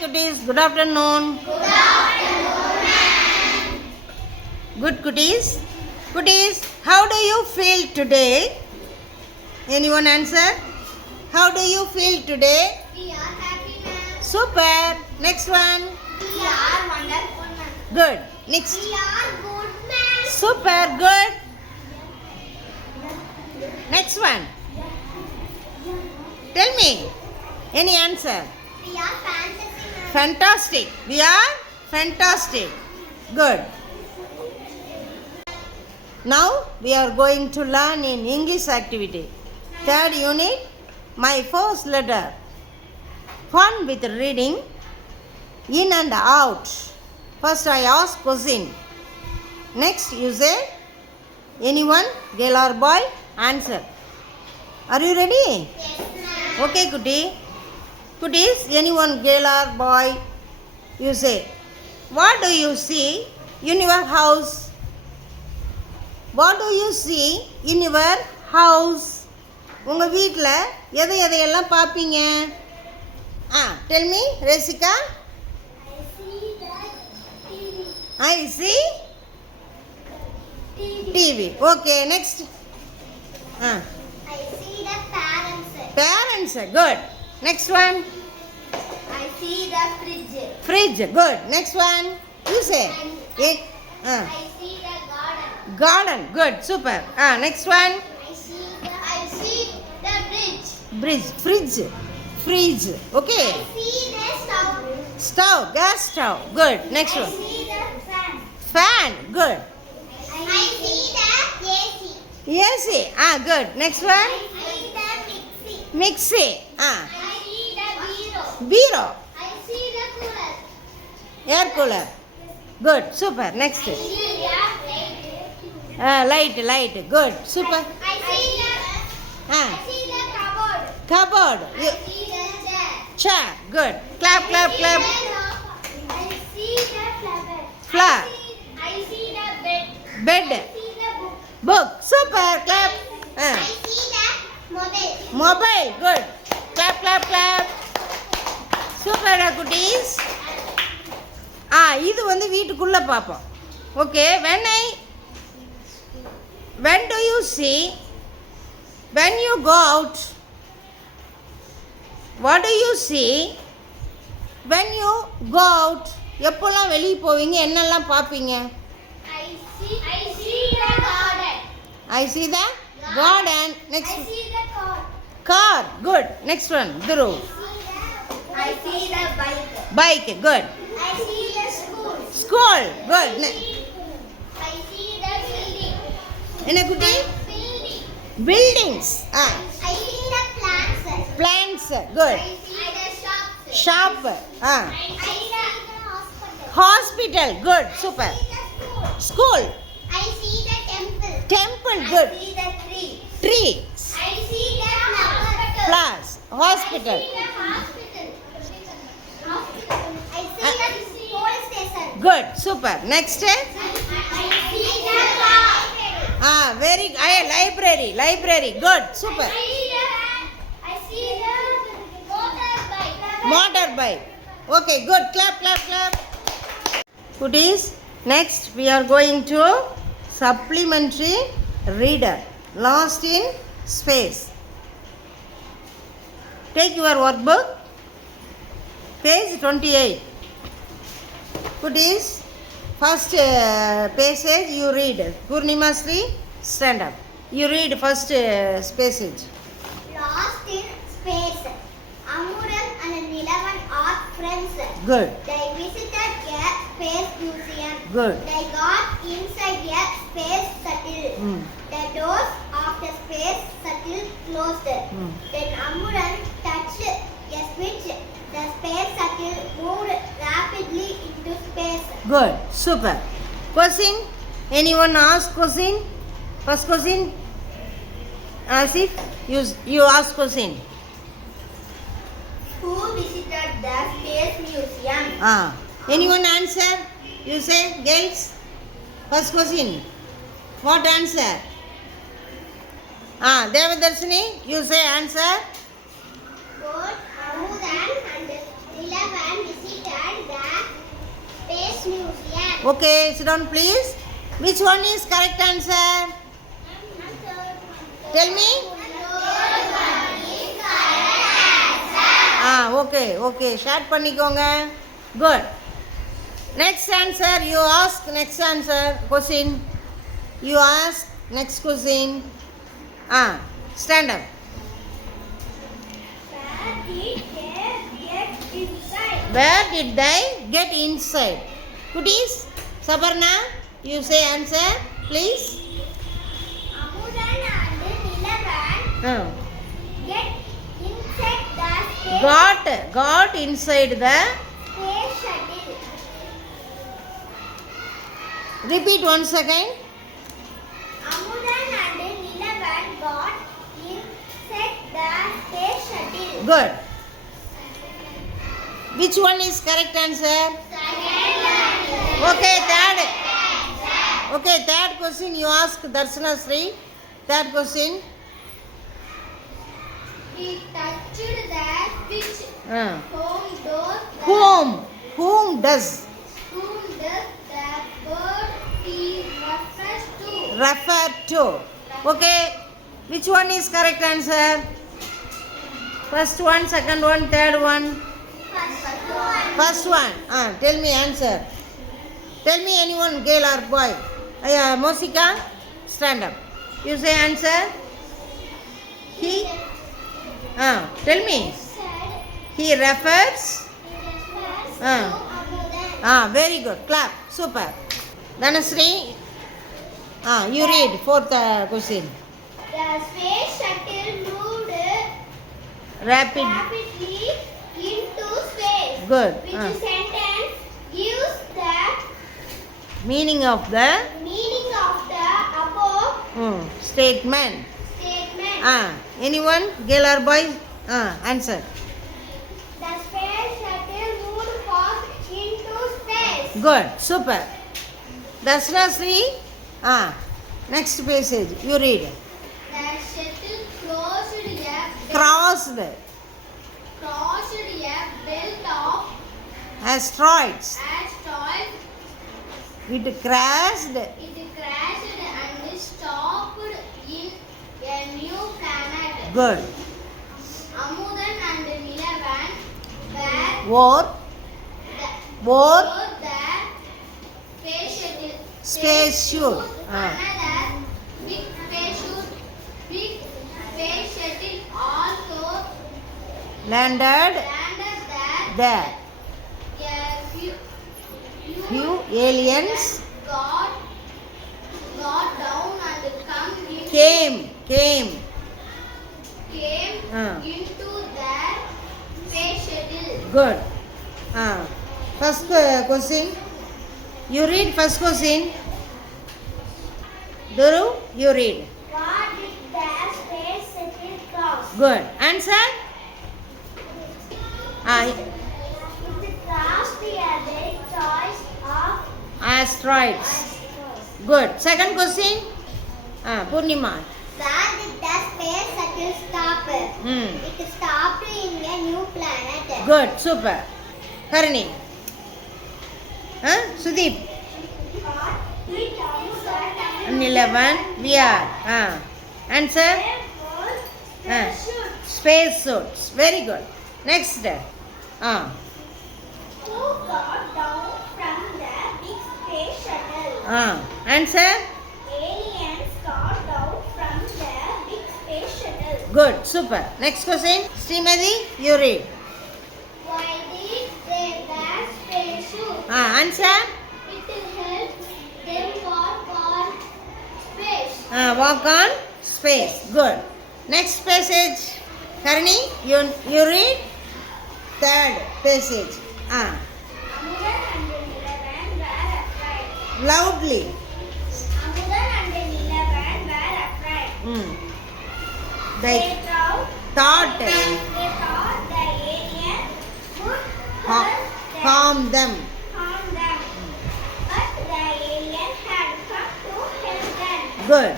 cuties, good afternoon. Good afternoon. Good cuties. Cuties, how do you feel today? Anyone answer? How do you feel today? We are happy, ma'am. Super. Next one. We are wonderful, ma'am. Good. Next. We are good, ma'am. Super. Good. Next one. Tell me. Any answer? We are fantasy, ma'am. Fantastic. We are fantastic. Good. Now we are going to learn in English activity. Third unit, my first letter. Fun with reading, in and out. First I ask question. Next you say, anyone, girl or boy, answer. Are you ready? Yes, ma'am. Okay, Kuti. Kutis, anyone, girl or boy, you say. What do you see in your house? What do you see in your house? உங்கள் வீட்டில் எதையெல்லாம் பார்ப்பீங்க? Tell me, Resika. I see the TV. I see TV. Okay, next. I see the parents. Parents, good. Next one. I see the fridge. Fridge, good. Next one. You say. It. I see the garden. Garden, good, super. Next one. I see the bridge. Bridge, fridge, okay. I see the stove. Stove, gas stove, good. Next I one. see the fan. Fan, good. I see the AC. AC, good. Next I one. see the mixie. Mixie, I see the bureau. bureau, I see the cooler. air cooler, good, super. Next. I see the Light, good, super. I see the cupboard. Cupboard, I see the chair. chair, good. Clap. I see the Flower. I see the bed. Bed, I see the book. book, super. Clap. I see the mobile. Mobile, good. Clap. Super, cuties. இது வந்து வீட்டுக்குள்ளே பார்ப்போம். Okay, when do you see, when you go out, what do you see when you go out? எப்போல்லாம் வெளியே போவீங்க, என்னெல்லாம் பார்ப்பீங்க? I see the garden. I see the garden. Next. I see the car. Car, good. Next one, Dhruv. I see the bike. Bike, good. I see the school. School, good. I see the building. என்ன குட்டி? Building. Buildings, I see the plants. plants, good. I see the shops. Shop, I see the hospital. hospital, good, super. I see the school. School, I see the temple. temple, good. I see the tree. Tree, I see the hospital. plus, hospital, I see the hospital. I see the police station. good, super. Next, I see the car. very, library, good, super. I see the motorbike. Motorbike, okay, good. Clap. Goodies, next we are going to supplementary reader, lost in space. Take your workbook, page 28. Goodies, first passage you read. Purnima Sri, stand up. You read first passage. Lost in space. Amuran and Nilavan are friends. Good, They visited a space museum. good. They got inside a space shuttle. The doors of the space shuttle closed. Then Amuran touched a switch. The space shuttle moved rapidly into space. Good, super. Question? Anyone ask question? First question? Asif, you ask question. Who visited the space museum? Anyone answer? You say, girls? First question. What answer? Devadarshini, you say answer. Both Amudan and Nilavan visited Okay, sit down please. Which one is correct answer? Tell me. Okay. Start பண்ணிக்கோங்க. Good. Next answer. You ask next answer. Question. You ask next question. Stand up. Where did they get inside? Kutis, Sabarna, you say answer, please. Amudan and Nilavan get inside the Got inside the space shuttle. Repeat once again. Amudan and Nilavan got inside the space shuttle. Good. Which one is correct answer? Okay, third question you ask Darshana Sri. Third question. He touched the switch. Home door. Whom does Whom does the word he refer to? Okay. Which one is correct answer? First one, second one, third one. First one. Tell me answer. Tell me anyone, girl or boy. Mosika, stand up. You say answer. He. Tell me. He refers. Very good. Clap. Super. Dhanasri. You read fourth question. The space shuttle moved Rapidly. into space. Good. Which sentence gives the Meaning of the above statement. Anyone, girl or boy? Answer. The space shuttle moved fast into space. Good. Super. Dasna Sri. Next passage. You read. The shuttle crossed Crossed a belt of asteroids. It crashed. It crashed and stopped in a new planet. Good. Amudan and Nilavan Wore the space suit. Another big space shuttle also Landed there. there. A Few aliens got down and came. into the space shuttle. Good. First question. You read first question. Duru, you read. What did the space shuttle cross? Good. Answer. It crossed a belt choice of Asteroids. Good. Second question. Purnima. where did the space shuttle stop? It stopped in a new planet. Good. Super. Karani. Sudeep. And 11. We are. Answer. Space suits. Very good. Next. Who got down from the big space shuttle? Answer. Aliens got down from the big space shuttle. Good. Super. Next question. Srimati, you read. Why did they wear spacesuits? Answer. It helps them walk on space. Walk on space. Good. Next passage. Karani, you read. Third passage. Amudan and Nilavan were afraid. Loudly. Amudan and Nilavan were afraid. They thought the alien would harm them. But the alien had come to help them. Good.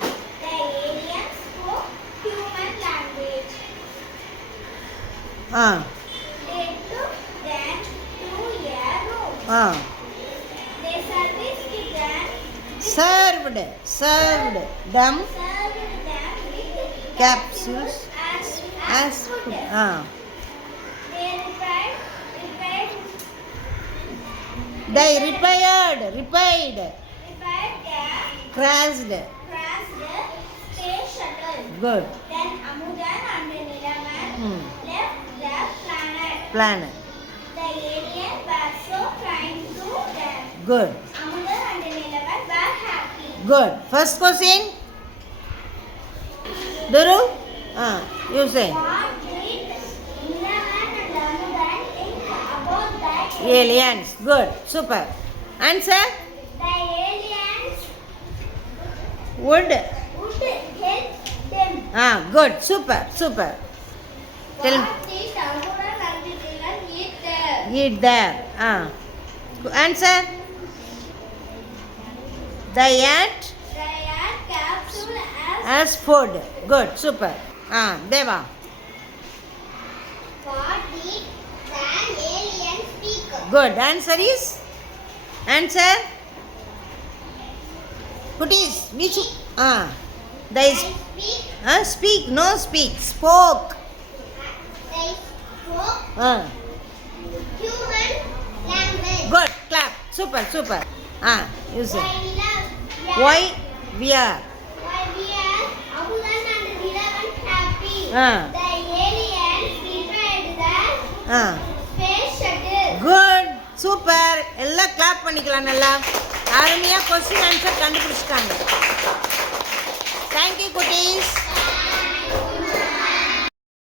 The alien spoke human language. They took them to a room. served them served them with capsules as food. They repaired the crashed. space shuttle. Good. Then Amudan and Nilavan left the Planet. The aliens were so kind to them. Good. Amudan and Nilavan were happy. Good. First question. Duru? You say. What did Nilavan and Amudan think about the Aliens. Good. Super. Answer? The aliens Would. would help them. Good. Super. Super. Tell me. What did Amudan and Nilavan eat there? Eat there. Answer? They ate They had capsule as food. Good. Super. Deva. What did the alien speak? Good. Answer is? Answer? Kutis. Which? They speak. speak. No speak. Spoke. They spoke human language. Good. Clap. Super. Super. You say. Why Why we are? we are Amudan and Nilavan happy? The aliens prepared the space shuttle. Good super எல்லாம் clap பண்ணிக்கலாம் நல்லா அருமையாக question answer கண்டுபிடிச்சிட்டாங்க thank you குட்டீஸ்